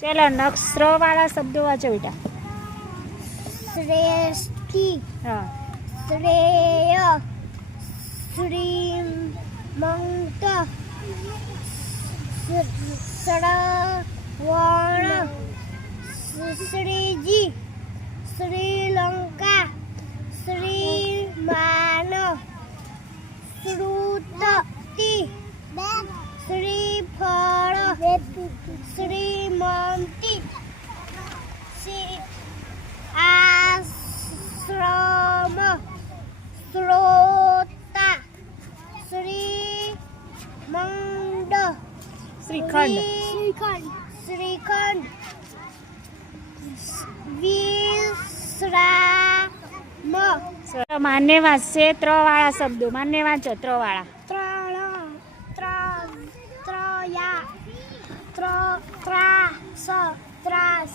चलो नक्स्र वाला शब्दों वाचो बेटा। श्रेष्ठी, हाँ श्रेय, श्रीमंत, श्रवण, श्रीजी, श्रीलंका, श्रीमान, श्रुति, श्रीफल, श्रीमंती, आश्रम, श्रोता, श्रीमंड, श्रीखंड श्रीखंड, विश्राम, मान्य वाचे त्र वाला शब्दों मान्य वाचो त्र वाला। त्रया, त्रास, त्रास,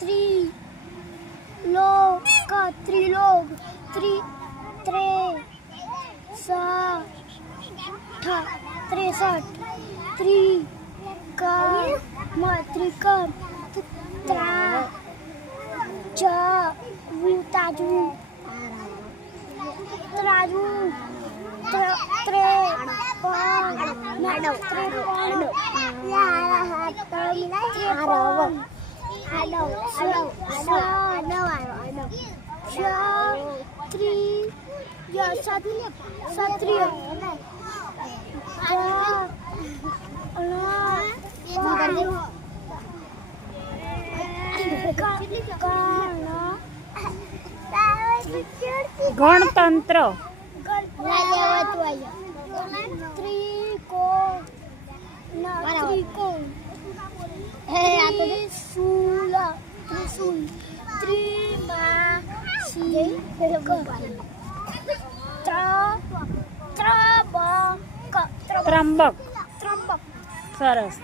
त्रिलोक, त्रिलोक, त्रेसठ, त्रिकम, त्रिकम, तराजू, तराजू, क्षत्रिय, गणतंत्र, त्रिशूल, त्र्यंबक, त्र्यंबक सरस।